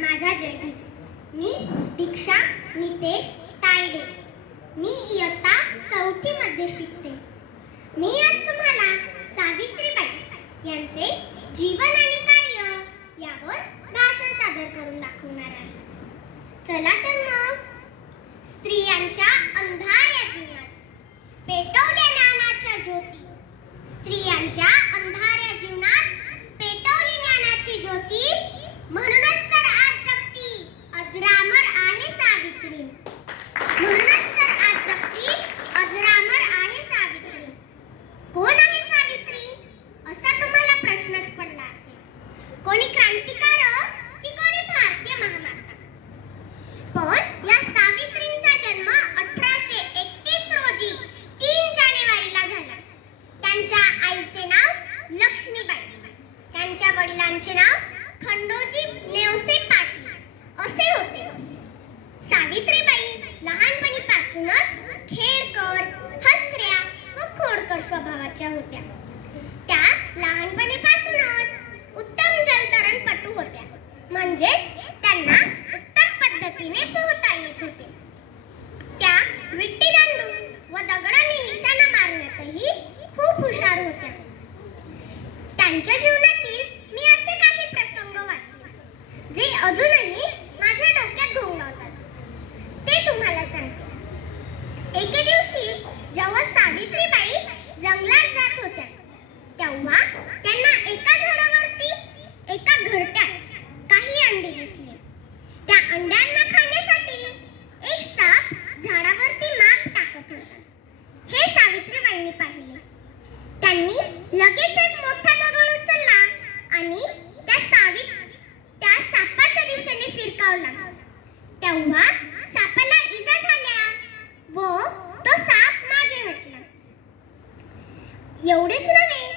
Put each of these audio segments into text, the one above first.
माझा जयभीम मी दीक्षा नितेश तायडे. मी इयत्ता चौथी मध्ये शिकते. मी आज तुम्हाला सावित्रीबाई यांचे जीवन आणि कार्य यावर भाषण सादर करून दाखवणार आहे. चला तर मग स्त्रियांच्या अंधार या जीवनात पेटवल्या ज्ञानाच्या ज्योती. स्त्रियांच्या अंधार या जीवनात पेटवली ज्ञानाची ज्योती म्हणूनच तर आज जगती अजरामर आहे सावित्री म्हणूनच तर आज जगती अजरामर आहे सावित्री कोण आहे सावित्री असा तुम्हाला प्रश्नच पडला असेल कोणी क्रांतिकारक की कोणी भारतीय महामाता? पण या सावित्रींचा जन्म अठराशे एकतीस रोजी तीन जानेवारीला झाला. त्यांच्या आईचे नाव लक्ष्मीबाई. त्यांच्या वडिलांचे नाव खंडोजी नेवसे पाटील असे होते. सावित्रीबाई लहानपणीपासूनच खेळकर खूप होत्या. त्यांच्या जीवनातील मी असे काही प्रसंग वाचले जे अजूनही तेव्हा सापाला इजा झाल्या व तो साप मागे हटला. एवढेच नव्हे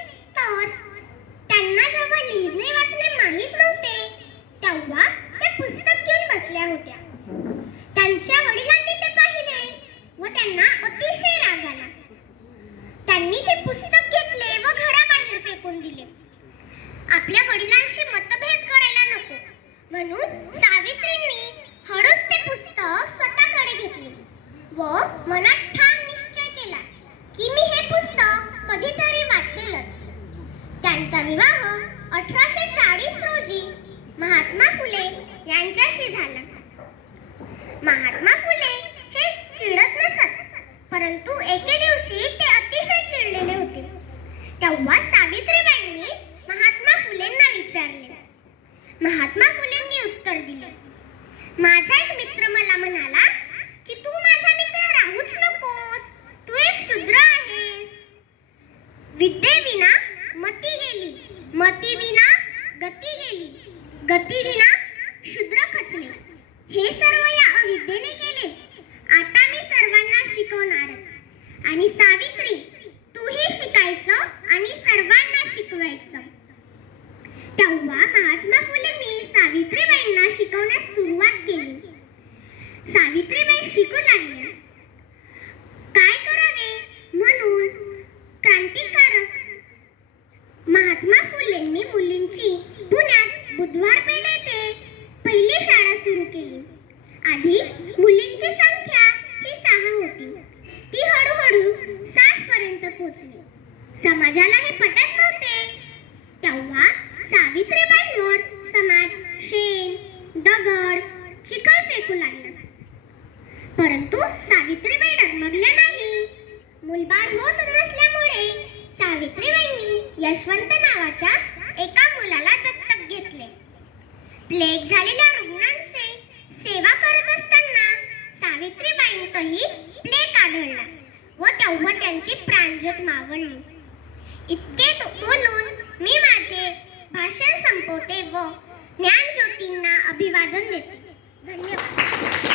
अठराशे चाळीस रोजी महात्मा फुले यांच्याशी झाला. महात्मा फुले हे चिडत नसत परंतु एके दिवशी ते अतिशय चिडलेले होते. तेव्हा सावित्रीबाईंनी महात्मा फुलेंना विचारले. महात्मा फुलेंनी उत्तर दिले माझा एक मित्र मला म्हणाला की तू माझा मित्र राहूच नकोस तू एक शूद्र आहेस. विद्येविना मती विना गती गेली. गती विना शूद्र खचले. हे सर्व या अविद्येने केले. आता मी सर्वांना शिकवणारच. आणि सावित्री तूही शिकायचं आणि सर्वांना शिकवायचं. तेव्हा महात्मा फुलेंनी सावित्रीबाईंना शिकवण्यास सुरुवात केली. सावित्रीबाई शिकू लागल्या. काय होती ती हळूहळू साठ पर्यंत पोहोचली समाजाला हे पटत नव्हते. तेव्हा सावित्रीबाईंवर समाज शेण दगड चिखल फेकू लागला. परंतु सावित्रीबाई डगमगल्या नाही. मुलबाळ होत नसल्यामुळे सावित्रीबाईंनी यशवंत नावाच्या एका मुलाला दत्तक घेतले. प्लेग झालेल्या प्राणज्योत मागणी इतके बोलून मी माझे भाषण संपवते व ज्ञानज्योतींना अभिवादन देते. धन्यवाद.